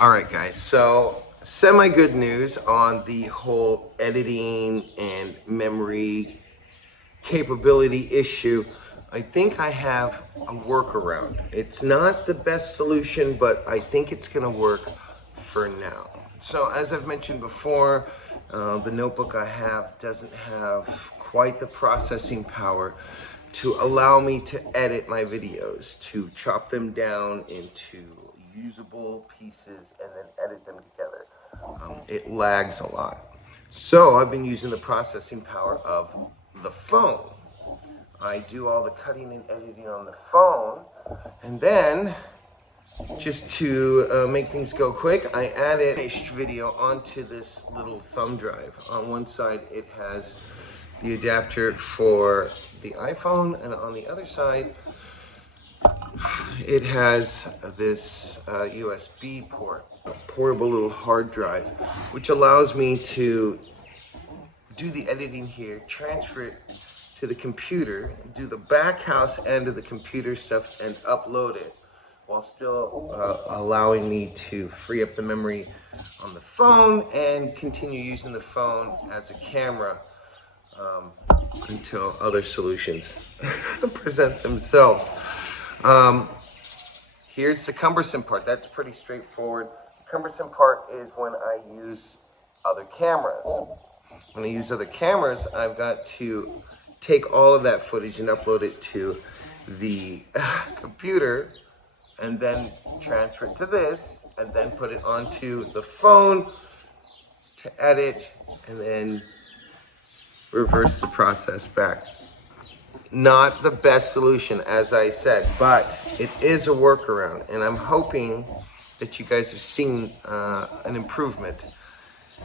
Alright guys, so semi good news on the whole editing and memory capability issue. I think I have a workaround. It's not the best solution, but I think it's going to work for now. So as I've mentioned before, the notebook I have doesn't have quite the processing power to allow me to edit my videos, to chop them down into usable pieces and then edit them together. It lags a lot. So I've been using the processing power of the phone. I do all the cutting and editing on the phone, and then just to make things go quick, I added a finished video onto this little thumb drive. On one side it has the adapter for the iPhone, and on the other side it has this USB port, a portable little hard drive, which allows me to do the editing here, transfer it to the computer, do the back house end of the computer stuff, and upload it, while still allowing me to free up the memory on the phone and continue using the phone as a camera until other solutions present themselves. Here's the cumbersome part. That's pretty straightforward. The cumbersome part is when I use other cameras. When I use other cameras, I've got to take all of that footage and upload it to the computer, and then transfer it to this, and then put it onto the phone to edit, and then reverse the process back. Not the best solution, as I said, but it is a workaround, and I'm hoping that you guys have seen an improvement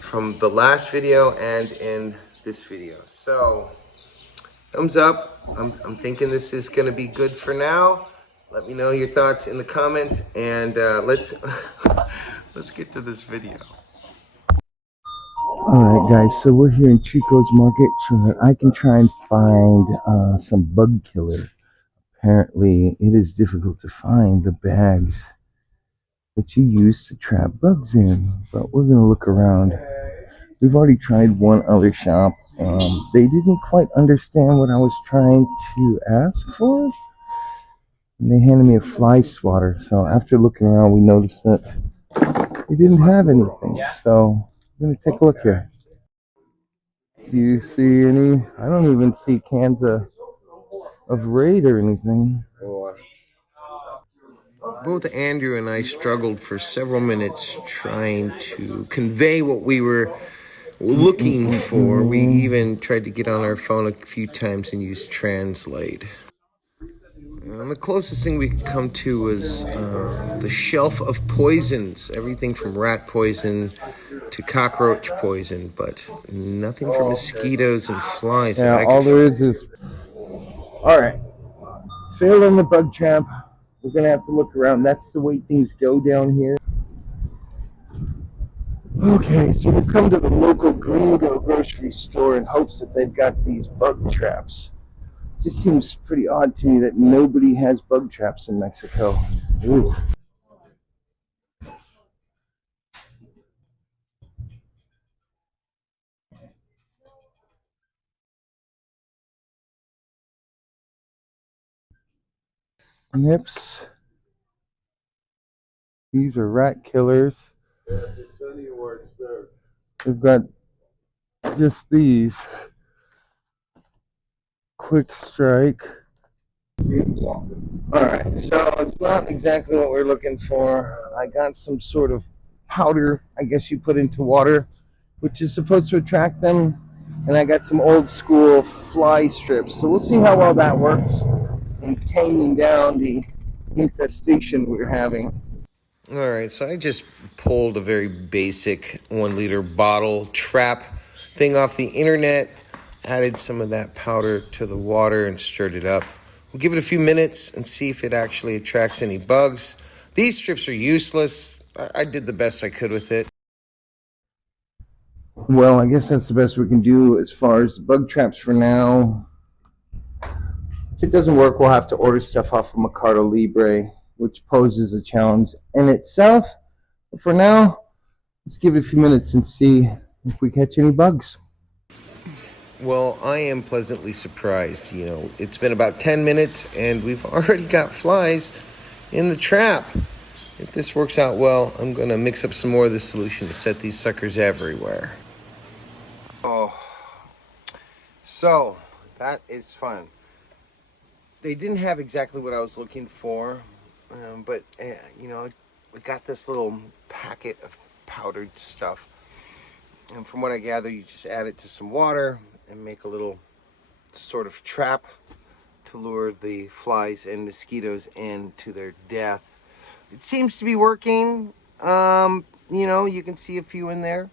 from the last video and in this video. So thumbs up. I'm thinking this is going to be good for now. Let me know your thoughts in the comments, and let's get to this video. Alright guys, so we're here in Chico's Market so that I can try and find some bug killer. Apparently it is difficult to find the bags that you use to trap bugs in, but we're going to look around. We've already tried one other shop. They didn't quite understand what I was trying to ask for, and they handed me a fly swatter. So after looking around, we noticed that they didn't have anything. So I'm going to take a look here. Do you see any? I don't even see cans of Raid or anything. Both Andrew and I struggled for several minutes trying to convey what we were looking for. We even tried to get on our phone a few times and use Translate. And the closest thing we could come to was the shelf of poisons, everything from rat poison to cockroach poison, but nothing for mosquitoes and flies. Yeah, all there is alright. Failed on the bug trap. We're gonna have to look around. That's the way things go down here. Okay, so we've come to the local Gringo grocery store in hopes that they've got these bug traps. Just seems pretty odd to me that nobody has bug traps in Mexico. Ooh. Nips. These are rat killers. We've got just these. Quick strike. Alright, so it's not exactly what we're looking for. I got some sort of powder, I guess you put into water, which is supposed to attract them. And I got some old school fly strips. So we'll see how well that works in taming down the infestation we're having. Alright, so I just pulled a very basic 1 liter bottle trap thing off the internet, added some of that powder to the water and stirred it up. We'll give it a few minutes and see if it actually attracts any bugs. These strips are useless. I did the best I could with it. Well, I guess that's the best we can do as far as bug traps for now. If it doesn't work, we'll have to order stuff off of Mercado Libre, which poses a challenge in itself. But for now, let's give it a few minutes and see if we catch any bugs. Well, I am pleasantly surprised. It's been about 10 minutes and we've already got flies in the trap. If this works out well, I'm going to mix up some more of this solution to set these suckers everywhere. Oh, so that is fun. They didn't have exactly what I was looking for, but we got this little packet of powdered stuff. And from what I gather, you just add it to some water and make a little sort of trap to lure the flies and mosquitoes in to their death. It seems to be working. You can see a few in there.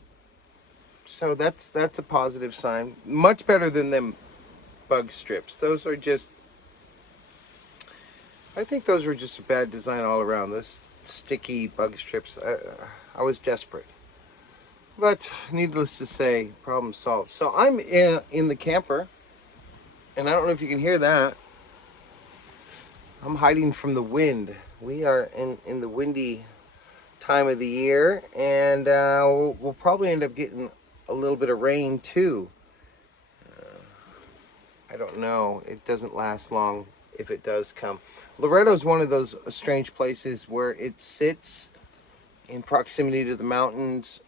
So that's a positive sign. Much better than them bug strips. Those are just, I think those were just a bad design all around. Those sticky bug strips, I was desperate. But needless to say, problem solved. So I'm in the camper, and I don't know if you can hear that. I'm hiding from the wind. We are in the windy time of the year, and we'll probably end up getting a little bit of rain too. I don't know. It doesn't last long if it does come. Loretto is one of those strange places where it sits in proximity to the mountains.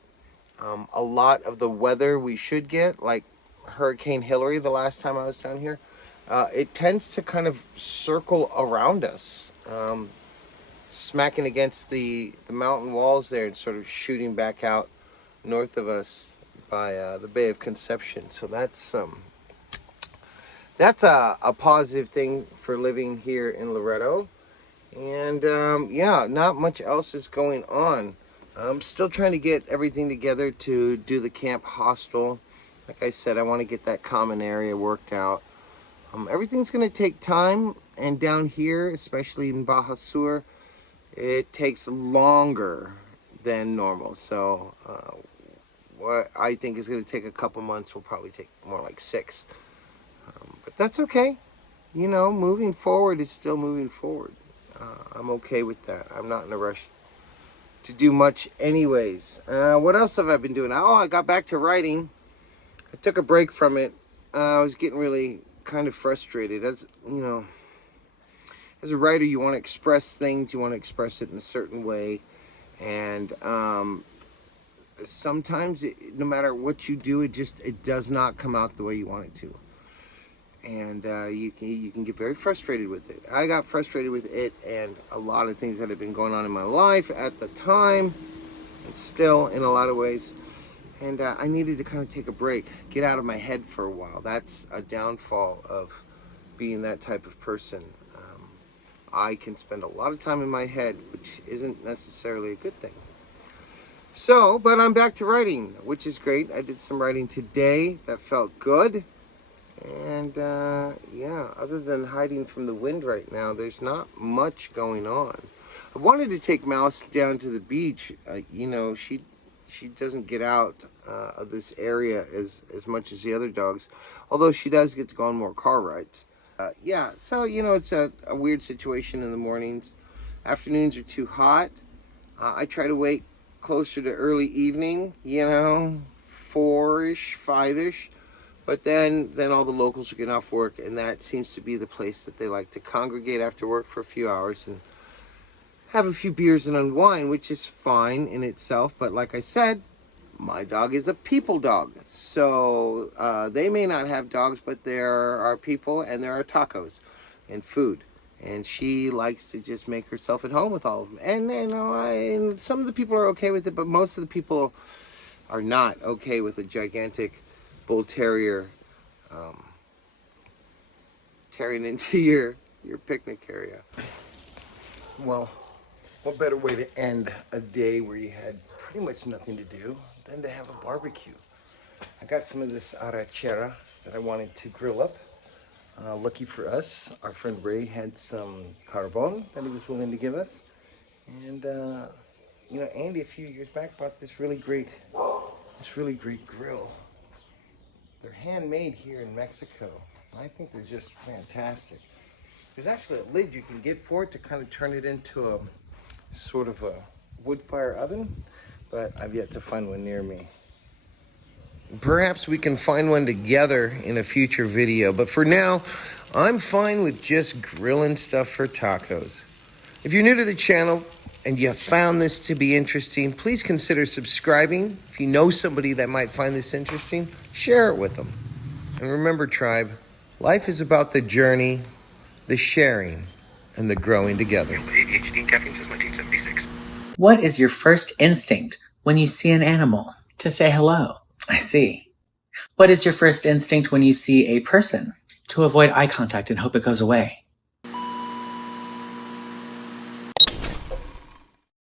A lot of the weather we should get, like Hurricane Hillary the last time I was down here, it tends to kind of circle around us, smacking against the mountain walls there and sort of shooting back out north of us by the Bay of Conception. So that's a positive thing for living here in Loretto. And yeah, not much else is going on. I'm still trying to get everything together to do the camp hostel. Like I said, I want to get that common area worked out. Everything's going to take time, and down here, especially in Baja Sur, it takes longer than normal. So what I think is going to take a couple months will probably take more like 6. But that's okay. Moving forward is still moving forward. I'm okay with that. I'm not in a rush to do much anyways. What else have I been doing? Oh, I got back to writing. I took a break from it. I was getting really kind of frustrated. As a writer, you want to express things. You want to express it in a certain way. And sometimes, no matter what you do, it does not come out the way you want it to. And you can get very frustrated with it. I got frustrated with it and a lot of things that have been going on in my life at the time, and still in a lot of ways. And I needed to kind of take a break, get out of my head for a while. That's a downfall of being that type of person. I can spend a lot of time in my head, which isn't necessarily a good thing. So, but I'm back to writing, which is great. I did some writing today that felt good. And yeah, other than hiding from the wind right now, there's not much going on. I wanted to take Mouse down to the beach. She doesn't get out of this area as much as the other dogs, although she does get to go on more car rides. Yeah, so it's a weird situation in the mornings. Afternoons are too hot. I try to wait closer to early evening, 4-ish, 5-ish. But then all the locals are getting off work, and that seems to be the place that they like to congregate after work for a few hours and have a few beers and unwind, which is fine in itself. But like I said, my dog is a people dog. So they may not have dogs, but there are people and there are tacos and food. And she likes to just make herself at home with all of them. And, and some of the people are okay with it, but most of the people are not okay with a gigantic bull terrier tearing into your picnic area. Well, what better way to end a day where you had pretty much nothing to do than to have a barbecue? I got some of this arrachera that I wanted to grill up. Lucky for us, our friend Ray had some carbon that he was willing to give us. And Andy a few years back bought this really great grill. They're handmade here in Mexico. I think they're just fantastic. There's actually a lid you can get for it to kind of turn it into a sort of a wood fire oven, but I've yet to find one near me. Perhaps we can find one together in a future video, but for now, I'm fine with just grilling stuff for tacos. If you're new to the channel and you found this to be interesting, please consider subscribing. If you know somebody that might find this interesting, share it with them. And remember, tribe, life is about the journey, the sharing, and the growing together. ADHD and caffeine since 1976. What is your first instinct when you see an animal? To say hello. I see. What is your first instinct when you see a person? To avoid eye contact and hope it goes away.